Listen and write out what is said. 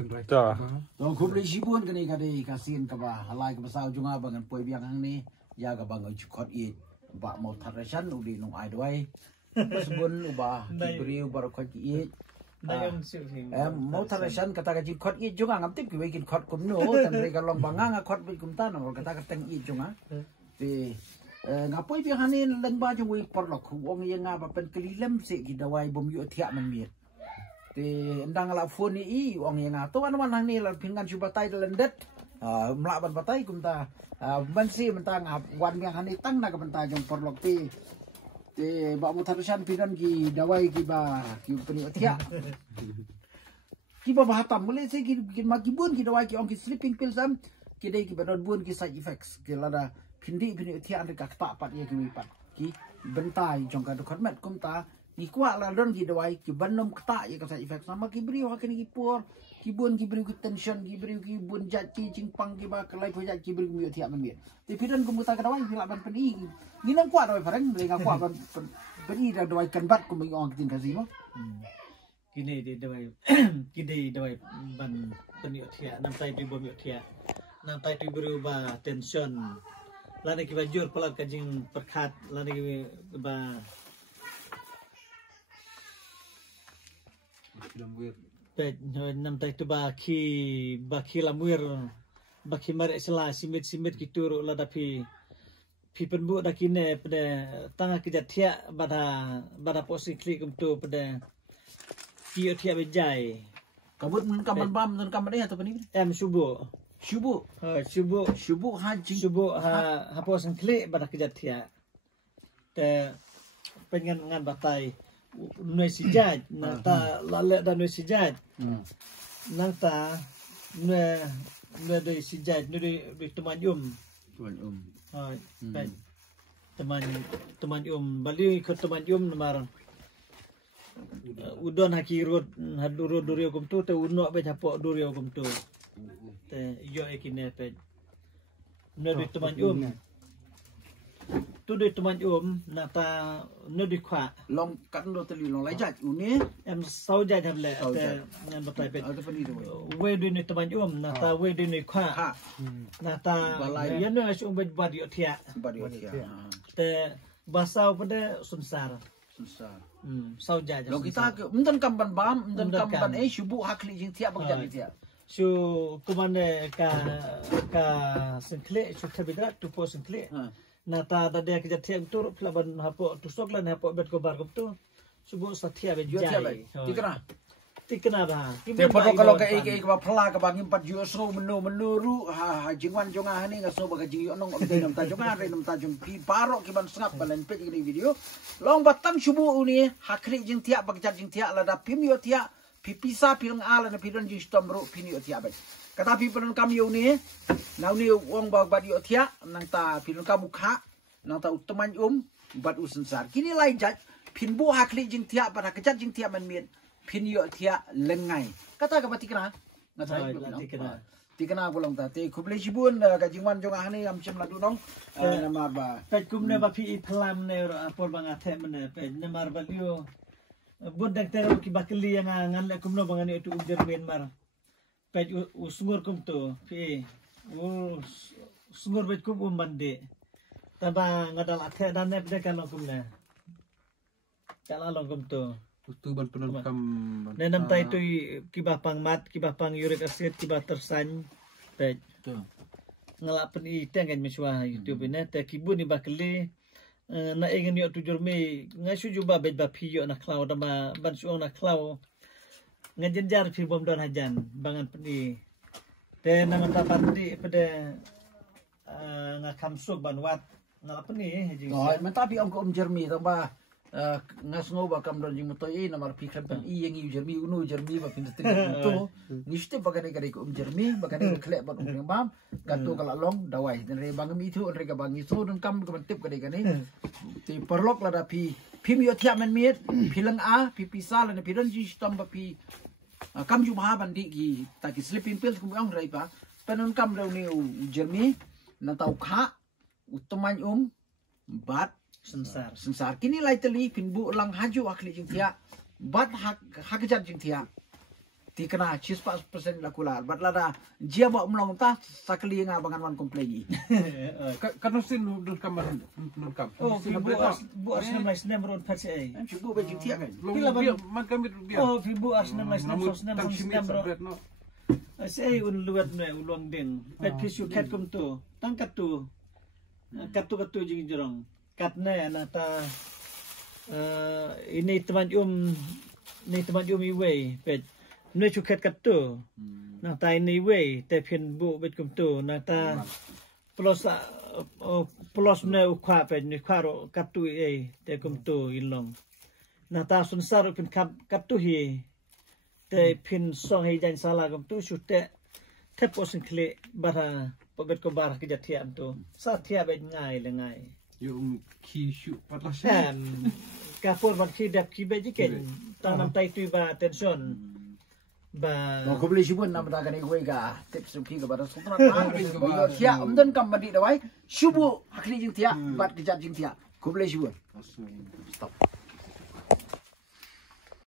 Dah. Dong kubli sibun kani kadi kasin kaba halai kaba sau junga bangan poi biang hang ni ya ka bangan chukot i ba mau tarasan udi nong ai doi pasbun uba kibri ubar khot i mau tarasan kata ka khot i junga ngam tip ki wekin khot kum no tan re ka long banga nga khot bi kum ta no kata ka teng i junga ti ngapoi biang hang ni leng ba jung wi porlok wong ye nga ba pen kelilem se ki dawai bom yu thia man miet thì đang là phun ý ông nghe ngà tôi ăn hàng này là phiên ngăn chụp tay lên đất mlạ bàn tay chúng ta bên si mình ta ngạp quan miệng hàng này tăng là cái mình ta trong phần lọc thì bảo một thời gian phiên gì đawai gì bà kiểu penny thia kita bahatam mulai saya kita maki bun kita waki orang kita sleeping pills am kita đây kita bun kita side effects kita ada pindi thia anda kata apa dia kita ipat ki bentai trong cái khot met chúng ta ni kuat lah don ki dawai ki banom kata ye kata efek sama ki beri wa kini ki por ki bun ki beri ki tension ki beri ki bun jat ki cingpang ki ba kelai pojak ki beri mi tiap men ti pidan ku muta ka dawai ki laban peni ni nang kuat dawai farang le ngak kuat ban peni da dawai kan bat ku mi ong tin kasino kini di dawai kini dawai ban peni tiap nam tai tu bom tiap nam tai tu beri ba tension lani ki ba jur pelat ka jing perkhat lani ki ba Pet nam tay tu baki lamwir baki mare sela simit kituru lada pi penbu dah kini pada tangga kejatia pada posisi klik untuk pada kio tiap bejai kabut kaman bam dan kaman dia atau apa ni subuh ha posisi klik pada kejatia te pengen ngan batai nuai sijaj nata lalek dan nuai sijaj nata nuai dari sijaj nuai teman hai teman bali ke teman namar udon hakirut haduro durio kum tu te unok be japok durio kum tu te yo ekine pe nuai teman tu dari teman nata nuai kwa long kat ndo teli long lai jaj uni em sau jaj hamle te ngan batai pe we du ni teman nata we du ni kwa nata ya no asu be badi otia te basau pada sunsar sau jaj lo kita ke mden kam ban bam mden kam ban shubu hakli jing tiap bang jadi tiap su kumane ka senkle su tabidra tu po senkle nata tadi kerja tiap tur pelaban hapo tusok lan hapo bet kobar tu subuh satia bejai tikena dah te foto kalau ke ba phala ka bangim pat yo so menuru ha jingwan jonga hani ga so baga jing onong om denam ta jonga re nam ta jong pi paro ki ban sngap balan pe ni video long batam subuh uni hakri jing tiap bagja jing tiap lada pim yo tiap pipisa pirang ala na pidon jing stomro pini yo tiap kata pidon kam yo ni now ni wong bag yo tiap nang ta pidon ka mukha nang ta uteman bat usansar kini lai jaj pinbu hakli jing tiap pada kejat jing tiap man mien pin yo tiap lengai kata ka pati kena ngatai tikena pulang ta te kuble sibun ka jingwan jong ahni am chem ladu nong nama ba pe kumne ba pi plam ne por banga the mene pe nemar ba liu bun dak ter ki bakli yang ngan le kumno bangani itu jermen mar pe usungur kum tu pi sungur bet kum mande taba ngadal athe dan ne pe kan kumne kala long kum tu tu ban penon kam nenam tai tu kibah pangmat kibah pang uric acid kibah tersan pe tu ngalak peni tengan miswa YouTube ini te kibun ni bakli na ingin yo tu jurme ngasu juba bet ba piyo na klau dama ban suang na klau ngajenjar fi bom don hajan bangan peni te nama ta pandi pada ngakam suk banwat ngalak peni haji oh mentapi om jermi tamba ngasngo ba kam don jing mutoi namar pikhan pan i yang jermi unu jermi ba pintu tu niste bagane kare ko jermi bagane khlek ba ung bam katu kala long dawai den re bangam itu re ka bangi so don kam ko tip kare kane ti perlok la da pi phim yo thia man miet philang a pi pisa la ne pi don ji stom ba pi kam ju ba ban di ki ta ki sleeping pills kum ong re ba panon kam do ni jermi na tau kha utoman bat sensar kini lai teli pinbu lang haju akli jing tia bat hak hajat jing tia ti kena 4% la kula bat lada jia mo mlong ta sakli nga bangan wan komplain Kan sin dun kamar dun kam. Oh, bu as na mais nem road patch ay. am chibu be jing tiak kan Pila ba- man kami biar. Oh, bu as na mais nem sos nem Tang sos simit nem sa road. bread no. Say un luat na ulong ding. Pet pisu kat kum tu. Tang kat tu. Kat tu jing jorong. Kat na na ta ini teman iwe pet. Noi chu kat tu. Na ta ini iwe te pin bu bet kum tu na ta plus na ukwa pet ni kwaro kat tu te kum tu ilong. Na ta sun sar pin kat tu hi. Te pin song hai jan sala gam tu shute te posin kle bara pobet ko bar ki jatiam tu sa thia be ngai le ngai Yung ki shu patlas. ka por ban ki dap ki be jiken tanam tai tu ba tension ba no ko beli shibun nam ta kan ikoi ga tips ki ga bara sutra ta tia umdan kam madi dawai shubu hakli jing tia bat ki jat jing tia ko beli shibun stop